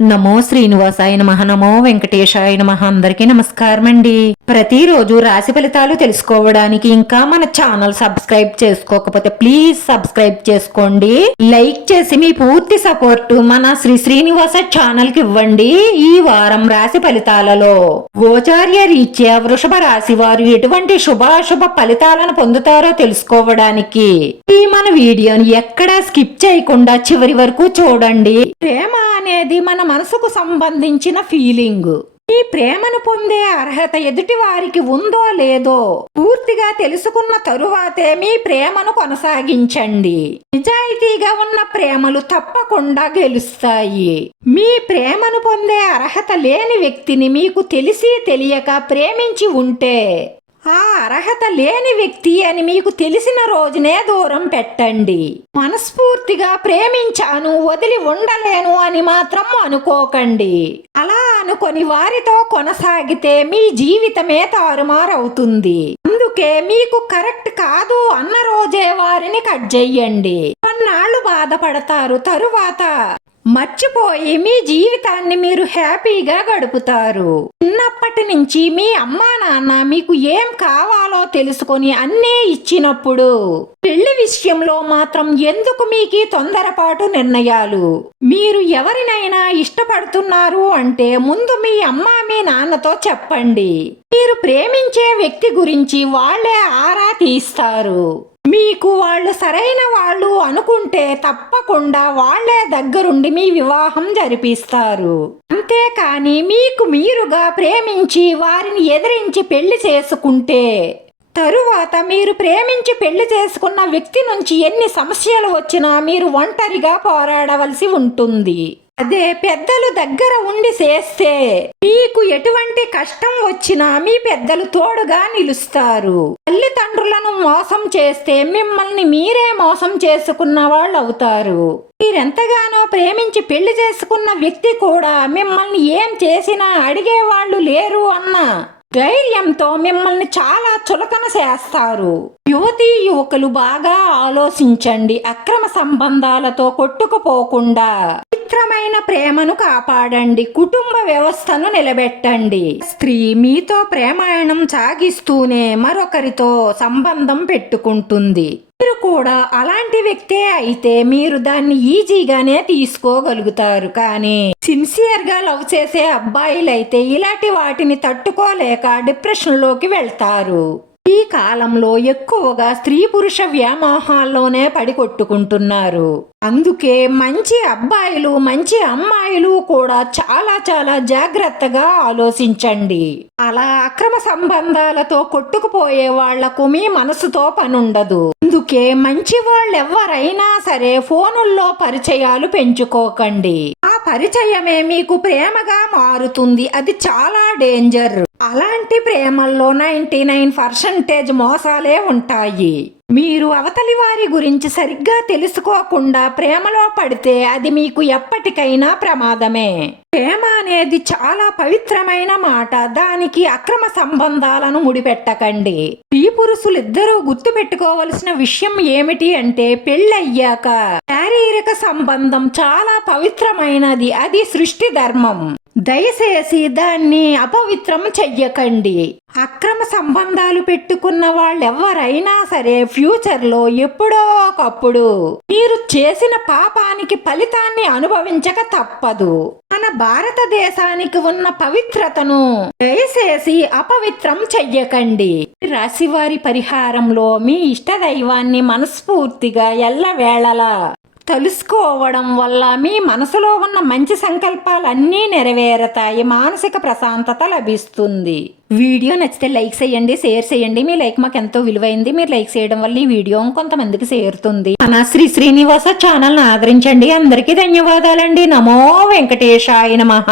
నమో శ్రీనివాసాయ నమః. నమో వెంకటేశాయ నమః. అందరికీ నమస్కారం అండి. ప్రతిరోజు రాశి ఫలితాలు తెలుసుకోవడానికి ఇంకా మన ఛానల్ సబ్స్క్రైబ్ చేసుకోకపోతే ప్లీజ్ సబ్స్క్రైబ్ చేసుకోండి. లైక్ చేసి మీ పూర్తి సపోర్ట్ మన శ్రీనివాస ఛానల్ కి ఇవ్వండి. ఈ వారం రాశి ఫలితాలలో గోచార్య రీత్యా వృషభ రాశి వారు ఎటువంటి శుభాశుభ ఫలితాలను పొందుతారో తెలుసుకోవడానికి ఈ మన వీడియోని ఎక్కడా స్కిప్ చేయకుండా చివరి వరకు చూడండి. ప్రేమ అనేది మన మనసుకు సంబంధించిన ఫీలింగ్. ఈ ప్రేమను పొందే అర్హత ఎదుటి వారికి ఉందో లేదో పూర్తిగా తెలుసుకున్న తరువాతే మీ ప్రేమను కొనసాగించండి. నిజాయితీగా ఉన్న ప్రేమలు తప్పకుండా గెలుస్తాయి. మీ ప్రేమను పొందే అర్హత లేని వ్యక్తిని మీకు తెలిసి తెలియక ప్రేమించి ఉంటే ఆ అర్హత లేని వ్యక్తి అని మీకు తెలిసిన రోజునే దూరం పెట్టండి. మనస్ఫూర్తిగా ప్రేమించాను, వదిలి ఉండలేను అని మాత్రం అనుకోకండి. అలా అనుకొని వారితో కొనసాగితే మీ జీవితమే తారుమారవుతుంది. అందుకే మీకు కరెక్ట్ కాదు అన్న రోజే వారిని కట్ చెయ్యండి. కొన్నాళ్ళు బాధపడతారు, తరువాత మర్చిపోయి మీ జీవితాన్ని మీరు హ్యాపీగా గడుపుతారు. చిన్నప్పటి నుంచి మీ అమ్మా నాన్న మీకు ఏం కావాలో తెలుసుకొని అన్నీ ఇచ్చినప్పుడు పెళ్లి విషయంలో మాత్రం ఎందుకు మీకు తొందరపాటు నిర్ణయాలు? మీరు ఎవరినైనా ఇష్టపడుతున్నారు అంటే ముందు మీ అమ్మ మీ నాన్నతో చెప్పండి. మీరు ప్రేమించే వ్యక్తి గురించి వాళ్ళే ఆరా తీస్తారు. మీకు వాళ్ళు సరైన వాళ్ళు అనుకుంటే తప్పకుండా వాళ్లే దగ్గరుండి మీ వివాహం జరిపిస్తారు. అంతేకాని మీకు మీరుగా ప్రేమించి వారిని ఎదిరించి పెళ్లి చేసుకుంటే తరువాత మీరు ప్రేమించి పెళ్లి చేసుకున్న వ్యక్తి నుంచి ఎన్ని సమస్యలు వచ్చినా మీరు ఒంటరిగా పోరాడవలసి ఉంటుంది. అదే పెద్దలు దగ్గర ఉండి చేస్తే మీకు ఎటువంటి కష్టం వచ్చినా మీ పెద్దలు తోడుగా నిలుస్తారు. తల్లిదండ్రులను మోసం చేస్తే మిమ్మల్ని మీరే మోసం చేసుకున్న వాళ్ళు అవుతారు. మీరెంతగానో ప్రేమించి పెళ్లి చేసుకున్న వ్యక్తి కూడా మిమ్మల్ని ఏం చేసినా అడిగేవాళ్ళు లేరు అన్న ధైర్యంతో మిమ్మల్ని చాలా చులకన చేస్తారు. యువతీ యువకులు బాగా ఆలోచించండి. అక్రమ సంబంధాలతో కొట్టుకుపోకుండా పవిత్రమైన ప్రేమను కాపాడండి. కుటుంబ వ్యవస్థను నిలబెట్టండి. స్త్రీ మీతో ప్రేమాయణం సాగిస్తూనే మరొకరితో సంబంధం పెట్టుకుంటుంది. మీరు కూడా అలాంటి వ్యక్తే అయితే మీరు దాన్ని ఈజీగానే తీసుకోగలుగుతారు. కానీ సిన్సియర్ గా లవ్ చేసే అబ్బాయిలైతే ఇలాంటి వాటిని తట్టుకోలేక డిప్రెషన్ లోకి వెళ్తారు. ఈ కాలంలో ఎక్కువగా స్త్రీ పురుష వ్యామోహాల్లోనే పడి కొట్టుకుంటున్నారు. అందుకే మంచి అబ్బాయిలు మంచి అమ్మాయిలు కూడా చాలా చాలా జాగ్రత్తగా ఆలోచించండి. అలా అక్రమ సంబంధాలతో కొట్టుకుపోయే వాళ్లకు మీ మనసుతో పనుండదు. అందుకే మంచి వాళ్ళెవ్వరైనా సరే ఫోనుల్లో పరిచయాలు పెంచుకోకండి. ఆ పరిచయమే మీకు ప్రేమగా మారుతుంది. అది చాలా డేంజర్. అలాంటి ప్రేమల్లో 99% మోసాలే ఉంటాయి. మీరు అవతలి వారి గురించి సరిగ్గా తెలుసుకోకుండా ప్రేమలో పడితే అది మీకు ఎప్పటికైనా ప్రమాదమే. ప్రేమ అనేది చాలా పవిత్రమైన మాట. దానికి అక్రమ సంబంధాలను ముడిపెట్టకండి. స్త్రీ పురుషులిద్దరూ గుర్తు పెట్టుకోవలసిన విషయం ఏమిటి అంటే పెళ్ళయ్యాక శారీరక సంబంధం చాలా పవిత్రమైనది. అది సృష్టి ధర్మం. దయచేసి దాన్ని అపవిత్రం చెయ్యకండి. అక్రమ సంబంధాలు పెట్టుకున్న వాళ్ళెవ్వరైనా సరే ఫ్యూచర్ లో ఎప్పుడో ఒకప్పుడు మీరు చేసిన పాపానికి ఫలితాన్ని అనుభవించక తప్పదు. మన భారతదేశానికి ఉన్న పవిత్రతను దయచేసి అపవిత్రం చెయ్యకండి. రాశివారి పరిహారంలో మీ ఇష్ట దైవాన్ని మనస్ఫూర్తిగా ఎల్లవేళలా తెలుసుకోవడం వల్ల మీ మనసులో ఉన్న మంచి సంకల్పాలన్నీ నెరవేరతాయి. మానసిక ప్రశాంతత లభిస్తుంది. వీడియో నచ్చితే లైక్ చేయండి, షేర్ చేయండి. మీ లైక్ మాకు ఎంతో విలువైంది. మీరు లైక్ చేయడం వల్ల ఈ వీడియో కొంతమందికి చేరుతుంది. మన శ్రీనివాస ఛానల్ ఆదరించండి. అందరికీ ధన్యవాదాలండి. నమో వెంకటేశాయ నమః.